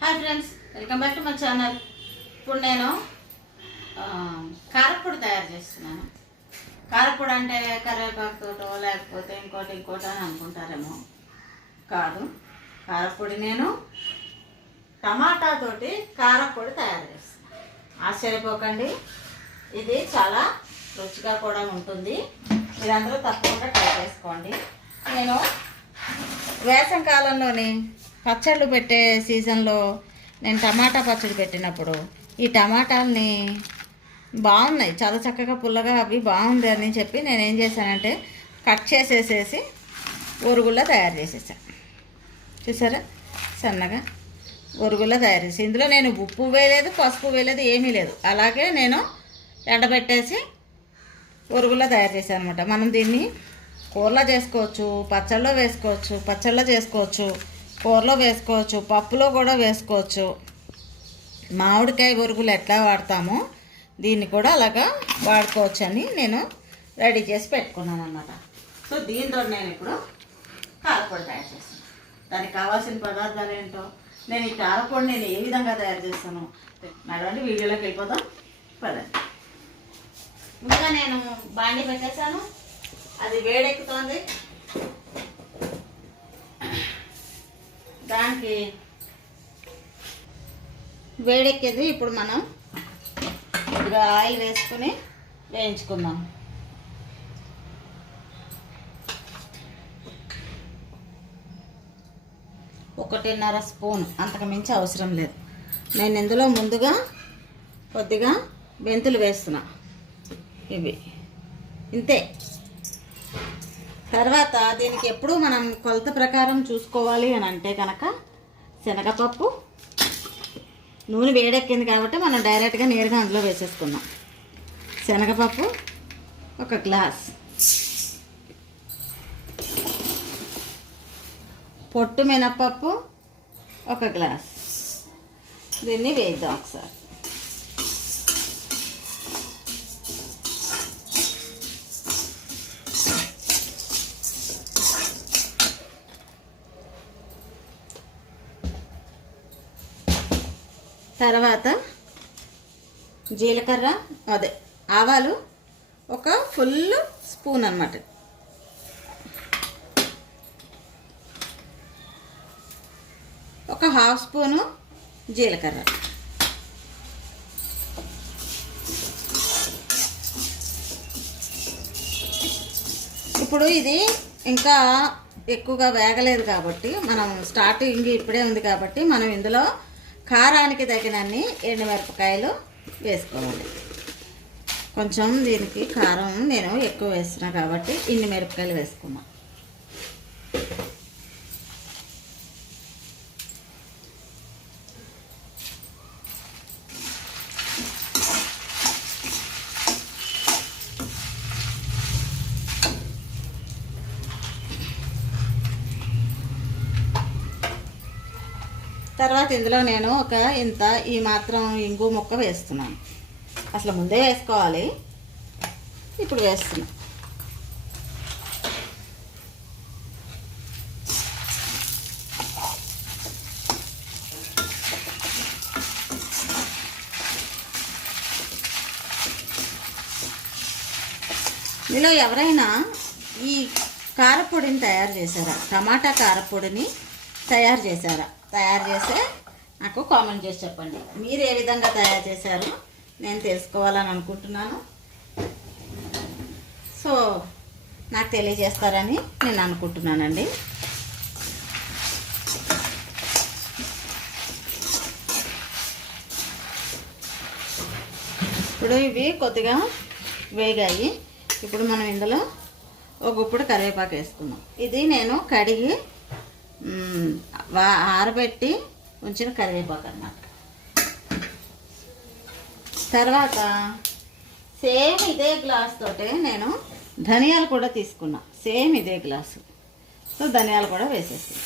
Hi friends, welcome back to my channel. ఇప్పుడు నేను కారప్పొడి తయారు చేస్తున్నాను. కారప్పొడి అంటే కరివేపాకుతోటో లేకపోతే ఇంకోటి అని అనుకుంటారేమో. కాదు, కారప్పొడి నేను టమాటాతోటి కారప్పొడి తయారు చేస్తున్నాను. ఆశ్చర్యపోకండి, ఇది చాలా రుచిగా కూడా ఉంటుంది. మీరందరూ తప్పకుండా ట్రై చేసుకోండి. నేను వేసవి కాలంలోని పచ్చళ్ళు పెట్టే సీజన్లో నేను టమాటా పచ్చడి పెట్టినప్పుడు ఈ టమాటాలని బాగున్నాయి, చాలా చక్కగా పుల్లగా అవి బాగుంది అని చెప్పి నేను ఏం చేశానంటే కట్ చేసేసేసి ఒరుగుల్లా తయారు చేసేసాను. చూసారా, సన్నగా ఒరుగుల్లా తయారు చేసి ఇందులో నేను ఉప్పు వేయలేదు, పసుపు వేయలేదు, ఏమీ లేదు. అలాగే నేను ఎండబెట్టేసి ఒరుగుల్లా తయారు చేశాను అనమాట. మనం దీన్ని కూరలో చేసుకోవచ్చు, పచ్చళ్ళలో వేసుకోవచ్చు, కూరలో వేసుకోవచ్చు, పప్పులో కూడా వేసుకోవచ్చు. మామిడికాయ ఒరుగులు ఎట్లా వాడతామో దీన్ని కూడా అలాగా వాడుకోవచ్చు అని నేను రెడీ చేసి పెట్టుకున్నాను అన్నమాట. సో దీంతో నేను ఇప్పుడు కారపొడి తయారు చేస్తాను. దానికి కావాల్సిన పదార్థాలు ఏంటో, నేను ఈ కారపొడి నేను ఏ విధంగా తయారు చేస్తాను నడవండి, వీడియోలోకి వెళ్ళిపోతాం పదండి. ఇంకా నేను బాండి పెట్టేశాను, అది వేడెక్కుతోంది. దానికి వేడెక్కేది ఇప్పుడు మనం కొద్దిగా ఆయిల్ వేసుకుని వేయించుకుందాం. ఒకటిన్నర స్పూన్, అంతకు మించి అవసరం లేదు. నేను ఇందులో ముందుగా కొద్దిగా మెంతులు వేస్తున్నా, ఇవి ఇంతే. తర్వాత దీనికి ఎప్పుడు మనం కొలత ప్రకారం చూసుకోవాలి అని అంటే కనుక శనగపప్పు, నూనె వేడెక్కింది కాబట్టి మనం డైరెక్ట్గా నేరుగా అందులో వేసేసుకున్నాం. శనగపప్పు 1 గ్లాస్, పొట్టు మినప్పప్పు 1 గ్లాస్. దీన్ని వేద్దాం ఒకసారి. తర్వాత జీలకర్ర, ఆవాలు 1 ఫుల్ స్పూన్ అన్నమాట. ఒక 1/2 స్పూను జీలకర్ర. ఇప్పుడు ఇది ఇంకా ఎక్కువగా వేగలేదు కాబట్టి మనం స్టార్టింగ్ ఇప్పుడే ఉంది కాబట్టి మనం ఇందులో కారానికి తగినన్ని ఎండుమిరపకాయలు వేసుకోవాలి. కొంచెం దీనికి కారం నేను ఎక్కువ వేస్తున్నా కాబట్టి ఇన్ని మిరపకాయలు వేసుకున్నా. తర్వాత ఇందులో నేను ఈ మాత్రం ఇంగు ముక్క వేస్తున్నాను. అసలు ముందే వేసుకోవాలి, ఇప్పుడు వేస్తున్నా. మీలో ఎవరైనా ఈ కారపొడిని తయారు చేశారా, టమాటా కారపొడిని తయారు చేశారా? తయారు చేస్తే నాకు కామెంట్ చేసి చెప్పండి. మీరు ఏ విధంగా తయారు చేశారో నేను తెలుసుకోవాలని అనుకుంటున్నాను. సో నాకు తెలియజేస్తారని నేను అనుకుంటున్నానండి. ఇప్పుడు ఇవి కొద్దిగా వేగాయి. ఇప్పుడు మనం ఇందులో ఒక గుప్పుడు కరివేపాకు వేసుకున్నాం. ఇది నేను కడిగి ఆరబెట్టి ఉంచిన కరివేపాకు అన్నమాట. తర్వాత సేమ్ ఇదే గ్లాస్ తోటే నేను ధనియాలు కూడా తీసుకున్నా, సేమ్ ఇదే గ్లాసు. సో ధనియాలు కూడా వేసేసి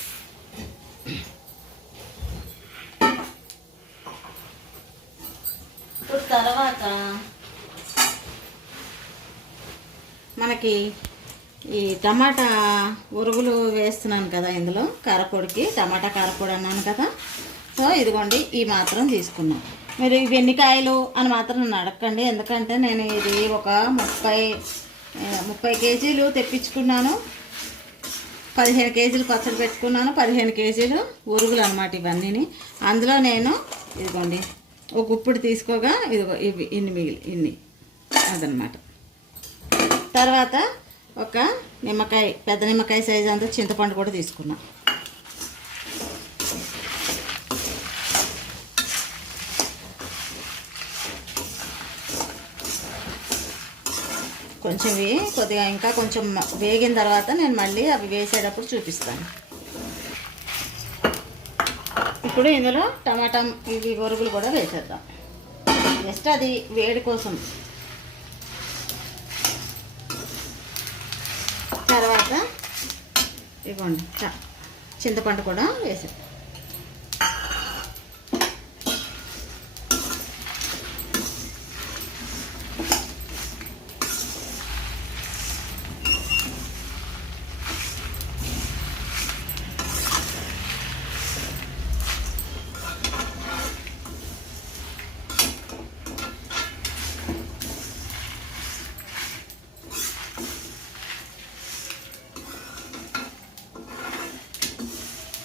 ఇప్పుడు తర్వాత మనకి ఈ టమాటా ఉరుగులు వేస్తున్నాను కదా, ఇందులో కారపొడికి టమాటా కారపొడి అన్నాను కదా. సో సో ఇదిగోండి ఈ మాత్రం తీసుకున్నాం. మీరు ఇవి ఎన్ని కాయలు అని మాత్రం నన్ను అడగండి, ఎందుకంటే నేను ఇది ఒక 30 కేజీలు తెప్పించుకున్నాను. 15 కేజీలు పచ్చడి పెట్టుకున్నాను, 15 కేజీలు ఉరుగులు అనమాట ఇవన్నీ. అందులో నేను ఇదిగోండి ఒక గుప్పుడు తీసుకోగా ఇదిగో ఇవి ఇన్ని అదనమాట. తర్వాత ఒక నిమ్మకాయ, పెద్ద నిమ్మకాయ సైజు అంతా చింతపండు కూడా తీసుకున్నాం. కొంచెం కొద్దిగా ఇంకా కొంచెం వేగిన తర్వాత నేను మళ్ళీ అవి వేసేటప్పుడు చూపిస్తాను. ఇప్పుడు ఇందులో టమాటా ఇవి ఒరుగులు కూడా వేసేద్దాం, జస్ట్ అది వేడి కోసం. తర్వాత ఇవ్వండి చింతపండు కూడా వేసేద్దాం.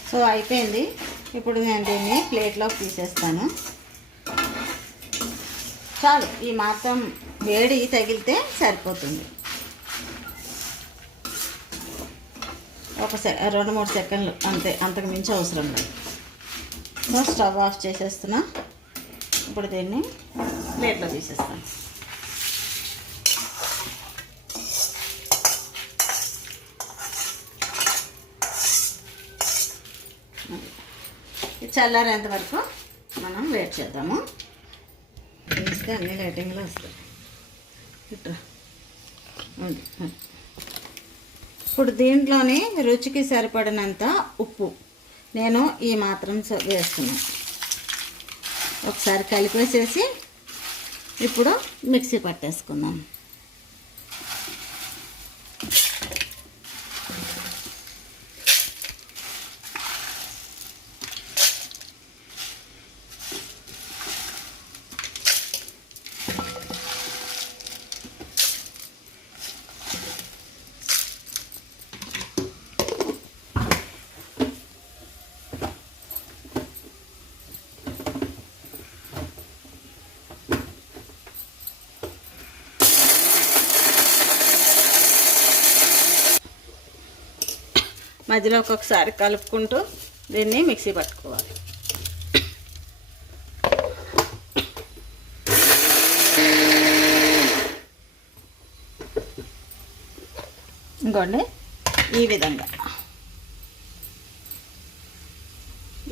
సో అయిపోయింది. ఇప్పుడు నేను దీన్ని ప్లేట్లోకి తీసేస్తాను. చాలు, ఈ మాత్రం వేడి తగిలితే సరిపోతుంది. ఒక 2-3 సెకండ్లు అంతే, అంతకు మించి అవసరం లేదు. సో స్టవ్ ఆఫ్ చేసేస్తున్నా. ఇప్పుడు దీన్ని ప్లేట్లో తీసేస్తాను. చల్లారేంత వరకు మనం వెయిట్ చేద్దాము. వేస్తే అన్ని లైటింగ్లో వస్తాయి. ఇట్లా ఇప్పుడు దీంట్లోని రుచికి సరిపడినంత ఉప్పు నేను ఈ మాత్రం వేస్తున్నాను. ఒకసారి కలిపేసేసి ఇప్పుడు మిక్సీ పట్టేసుకుందాం. మధ్యలో ఒక్కొక్కసారి కలుపుకుంటూ దీన్ని మిక్సీ పట్టుకోవాలి. ఇంకోండి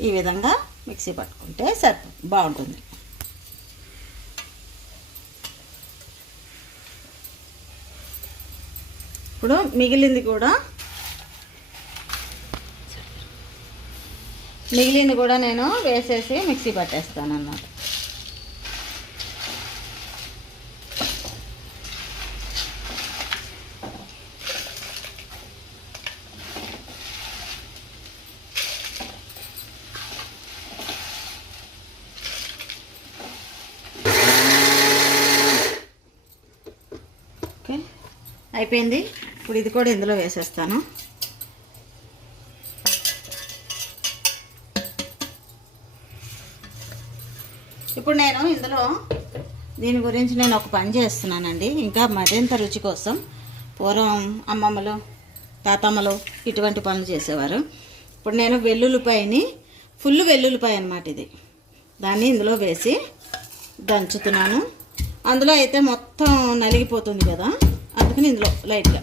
ఈ విధంగా మిక్సీ పట్టుకుంటే బాగుంటుంది. ఇప్పుడు మిగిలింది కూడా నేను వేసేసి మిక్సీ పట్టేస్తాను అన్నమాట. ఓకే, అయిపోయింది. ఇప్పుడు ఇది కూడా ఇందులో వేసేస్తాను. ఇప్పుడు నేను ఇందులో దీని గురించి నేను ఒక పని చేస్తున్నానండి, ఇంకా మరింత రుచి కోసం. పూర్వం అమ్మమ్మలు తాతమ్మలు ఇటువంటి పనులు చేసేవారు. ఇప్పుడు నేను ఫుల్ వెల్లుల్లిపాయ అన్నమాట ఇది, దాన్ని ఇందులో వేసి దంచుతున్నాను. అందులో అయితే మొత్తం నలిగిపోతుంది కదా, అందుకని ఇందులో లైట్గా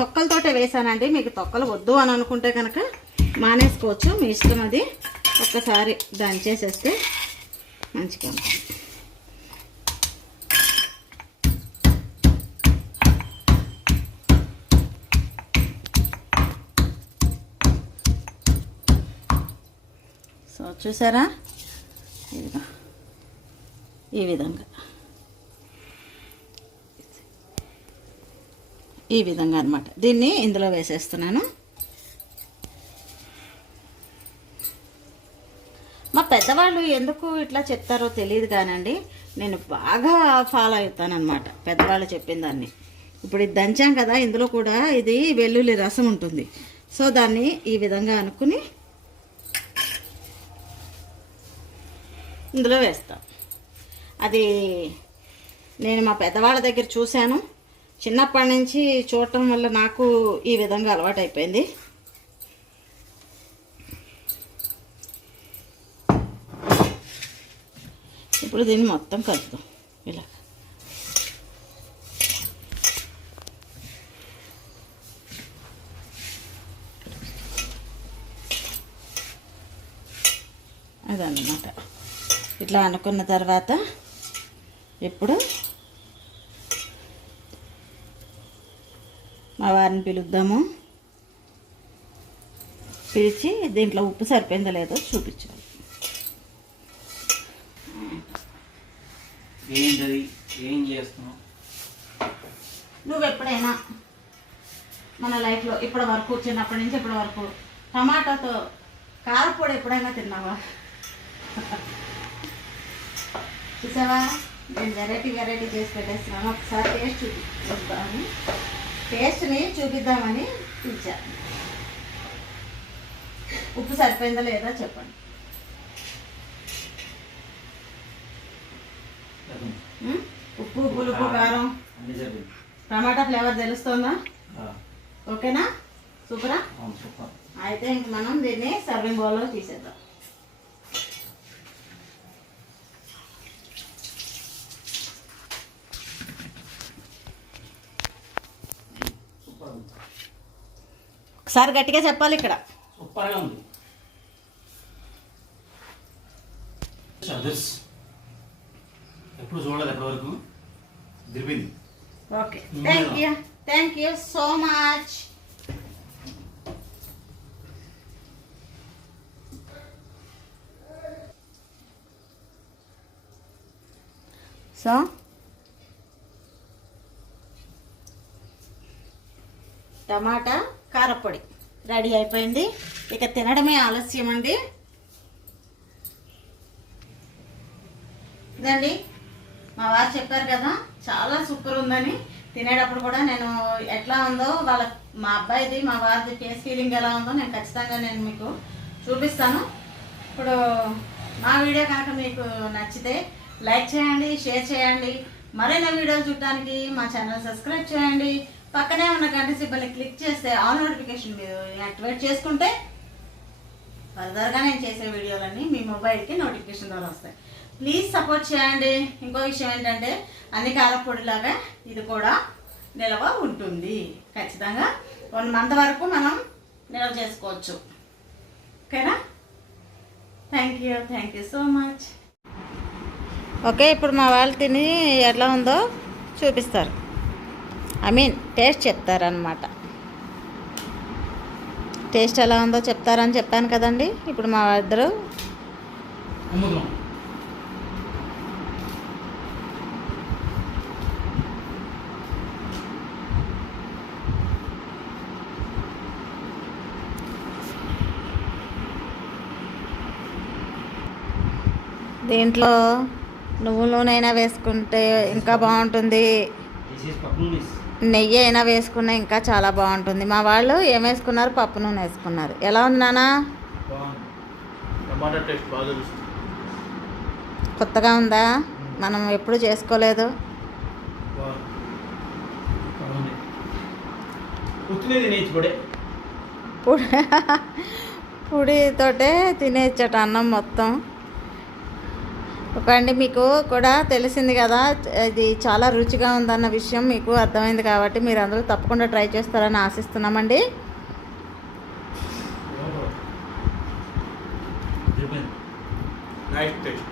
తొక్కలతోటే వేసానండి. మీకు తొక్కలు వద్దు అని అనుకుంటే కనుక మానేసుకోవచ్చు, మీ ఇష్టం. అది ఒక్కసారి దంచేసేస్తే మంచిగా ఉంటుంది. చూసారా, ఇదిగో ఈ విధంగా అన్నమాట. దీన్ని ఇందులో వేసేస్తున్నాను. మా పెద్దవాళ్ళు ఎందుకు ఇట్లా చెప్తారో తెలియదు కానండి, నేను బాగా ఫాలో అవుతానన్నమాట పెద్దవాళ్ళు చెప్పిన దాన్ని. ఇప్పుడు ఇది దంచాం కదా, ఇందులో కూడా ఇది వెల్లుల్లి రసం ఉంటుంది. సో దాన్ని ఈ విధంగా అనుకుని ఇందులో వేస్తాం. అది నేను మా పెద్దవాళ్ళ దగ్గర చూశాను. చిన్నప్పటి నుంచి చూడటం వల్ల నాకు ఈ విధంగా అలవాటు అయిపోయింది. ఇప్పుడు దీన్ని మొత్తం కలుపుతాం ఇలా. అదన్నమాట. ఇట్లా అనుకున్న తర్వాత ఇప్పుడు మా వారిని పిలుద్దాము. పిలిచి దీంట్లో ఉప్పు సరిపోయిందో లేదో చూపించాలి. ఏం చేస్తున్నావు నువ్వు? ఎప్పుడైనా మన లైఫ్లో ఇప్పటి వరకు, చిన్నప్పటి నుంచి ఇప్పటి వరకు టమాటాతో కారపొడి ఎప్పుడైనా తిన్నావా? చూసావా, నేను వెరైటీ చేసి పెట్టేస్తున్నాను. ఒకసారి టేస్ట్ని చూపిద్దామని పిలిచాను. ఉప్పు సరిపోయిందా లేదా చెప్పండి. ఉప్పు, పులుపు, కారం, టమాటా ఫ్లేవర్ తెలుస్తుందా? ఓకేనా? సూపరా? అయితే ఇంక మనం దీన్ని సర్వింగ్ బౌల్లో తీసేద్దాం. ఒకసారి గట్టిగా చెప్పాలి ఇక్కడ. సూపర్గా ఉంది. ఎప్పుడు చూడలేదు ఎప్పటి వరకు. దిరిపింది. Okay, thank you so much. So టమాటా కారపొడి రెడీ అయిపోయింది. ఇక తినడమే ఆలస్యం అండి. ఇదండి, మా వారు చెప్పారు కదా చాలా సూపర్ ఉందని. తినేటప్పుడు కూడా నేను ఎట్లా ఉందో మా అబ్బాయిది మా వారిది ఫేస్ ఫీలింగ్ ఎలా ఉందో నేను ఖచ్చితంగా మీకు చూపిస్తాను. ఇప్పుడు మా వీడియో కనుక మీకు నచ్చితే లైక్ చేయండి, షేర్ చేయండి. మరిన్ని వీడియోలు చూడడానికి మా ఛానల్ సబ్స్క్రైబ్ చేయండి. పక్కనే ఉన్న గంట సింబల్ని క్లిక్ చేస్తే ఆల్ నోటిఫికేషన్ మీరు యాక్టివేట్ చేసుకుంటే ఫర్దర్గా నేను చేసే వీడియోలన్నీ మీ మొబైల్కి నోటిఫికేషన్ ద్వారా వస్తాయి. ప్లీజ్ సపోర్ట్ చేయండి. ఇంకో విషయం ఏంటంటే అన్ని కారపొడిలాగా ఇది కూడా నిల్వ ఉంటుంది. ఖచ్చితంగా 1 మంత్ వరకు మనం నిల్వ చేసుకోవచ్చు. ఓకేనా? Thank you so much. Okay, ఇప్పుడు మా వాళ్ళు తిని ఎట్లా ఉందో చూపిస్తారు. టేస్ట్ చెప్తారనమాట. టేస్ట్ ఎలా ఉందో చెప్తారని చెప్పాను కదండి. ఇప్పుడు మా ఇద్దరు దీంట్లో నువ్వుల నూనె అయినా వేసుకుంటే ఇంకా బాగుంటుంది, నెయ్యి అయినా వేసుకున్నా ఇంకా చాలా బాగుంటుంది. మా వాళ్ళు ఏం వేసుకున్నారు? పప్పు నూనె వేసుకున్నారు. ఎలా ఉంది నాన్న? కొత్తగా ఉందా? మనం ఎప్పుడు చేసుకోలేదు. పుడితోటే తినేచ్చట అన్నం మొత్తం. ఓకే, మీకు కూడా తెలిసింది కదా, ఇది చాలా రుచిగా ఉందన్న విషయం మీకు అర్థమైంది కాబట్టి మీరు అందరూ తప్పకుండా ట్రై చేస్తారని ఆశిస్తున్నామండి. Nice taste.